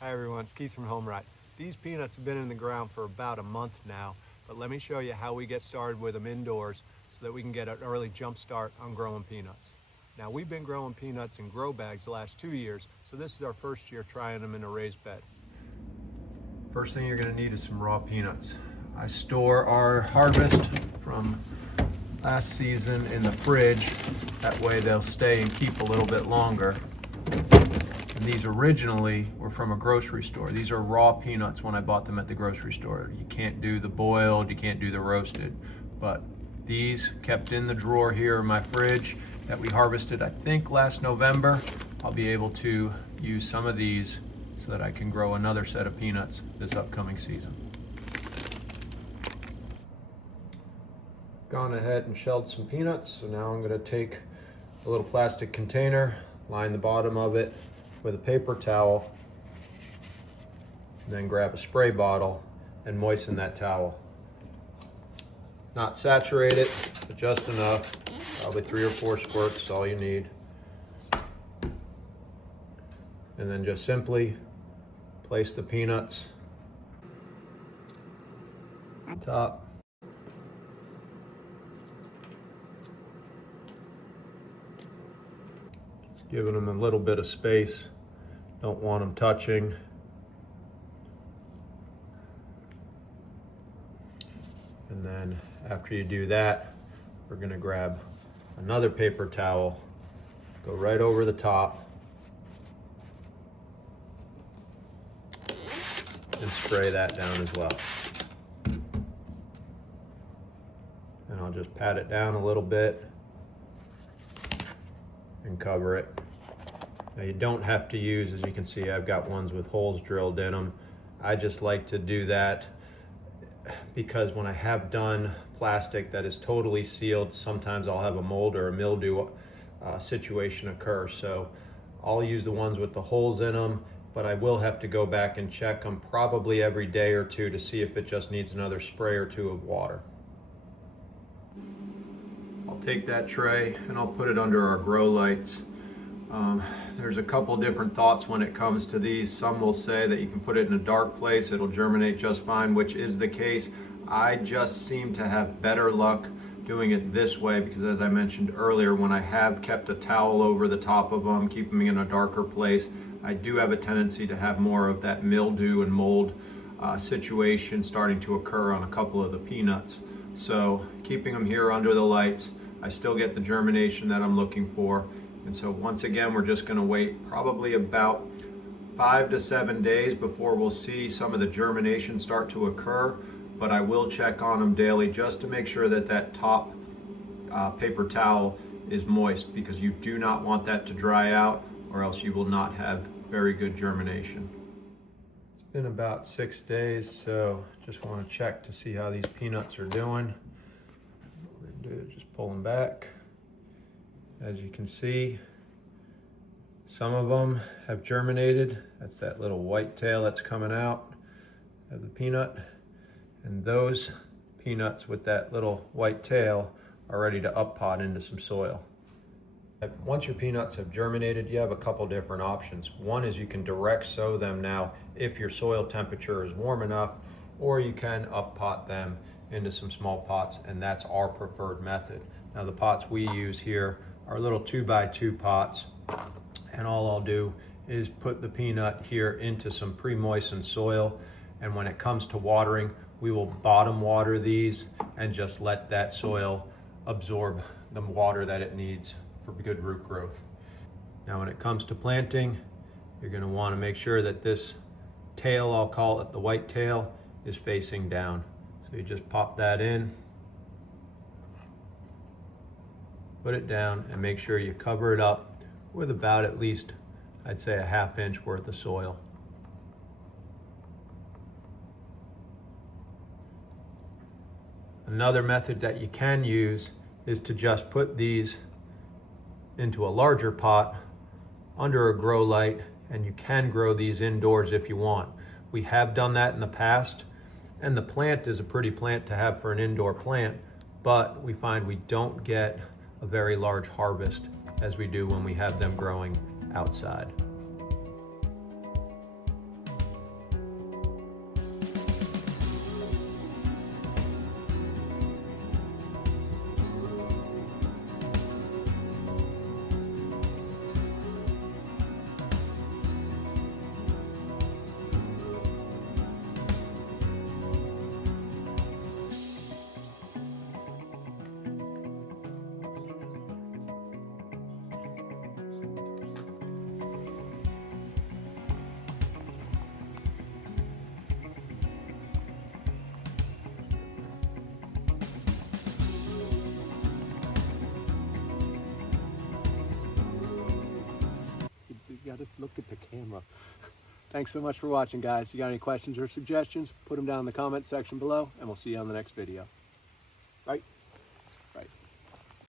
Hi everyone, it's Keith from Home Right. These peanuts have been in the ground for about a month now, but let me show you how we get started with them indoors so that we can get an early jump start on growing peanuts. Now we've been growing peanuts in grow bags the last 2 years, so this is our first year trying them in a raised bed. First thing you're going to need is some raw peanuts. I store our harvest from last season in the fridge, that way they'll stay and keep a little bit longer. And these originally were from a grocery store. These are raw peanuts when I bought them at the grocery store. You can't do the boiled, you can't do the roasted. But these kept in the drawer here in my fridge that we harvested, I think, last November. I'll be able to use some of these so that I can grow another set of peanuts this upcoming season. Gone ahead and shelled some peanuts, so now I'm going to take a little plastic container, line the bottom of it with a paper towel, and then grab a spray bottle and moisten that towel. Not saturate it, but just enough, probably 3 or 4 squirts is all you need. And then just simply place the peanuts on top. Giving them a little bit of space. Don't want them touching. And then after you do that, we're going to grab another paper towel, go right over the top, and spray that down as well. And I'll just pat it down a little bit and cover it. Now you don't have to use, as you can see, I've got ones with holes drilled in them. I just like to do that because when I have done plastic that is totally sealed, sometimes I'll have a mold or a mildew situation occur. So I'll use the ones with the holes in them, but I will have to go back and check them probably every day or two to see if it just needs another spray or two of water. I'll take that tray and I'll put it under our grow lights. There's a couple different thoughts when it comes to these. Some will say that you can put it in a dark place, it'll germinate just fine, which is the case. I just seem to have better luck doing it this way because, as I mentioned earlier, when I have kept a towel over the top of them, keep them in a darker place, I do have a tendency to have more of that mildew and mold situation starting to occur on a couple of the peanuts. So keeping them here under the lights, I still get the germination that I'm looking for. And so once again, we're just going to wait probably about 5 to 7 days before we'll see some of the germination start to occur. But I will check on them daily just to make sure that that top paper towel is moist, because you do not want that to dry out or else you will not have very good germination. It's been about 6 days, so just want to check to see how these peanuts are doing. What we're going to do is just pull them back. As you can see, some of them have germinated. That's that little white tail that's coming out of the peanut. And those peanuts with that little white tail are ready to up pot into some soil. Once your peanuts have germinated, you have a couple different options. One is you can direct sow them now if your soil temperature is warm enough, or you can up pot them into some small pots, and that's our preferred method. Now the pots we use here are little 2x2 pots, and all I'll do is put the peanut here into some pre-moistened soil, and when it comes to watering, we will bottom water these and just let that soil absorb the water that it needs for good root growth. Now when it comes to planting, you're going to want to make sure that this tail, I'll call it the white tail, is facing down. So you just pop that in, put it down, and make sure you cover it up with about at least, I'd say, a ½ inch worth of soil. Another method that you can use is to just put these into a larger pot under a grow light, and you can grow these indoors if you want. We have done that in the past, and the plant is a pretty plant to have for an indoor plant, but we find we don't get a very large harvest as we do when we have them growing outside. Let us look at the camera. Thanks so much for watching, guys. You got any questions or suggestions, put them down in the comments section below, and we'll see you on the next video. Bye.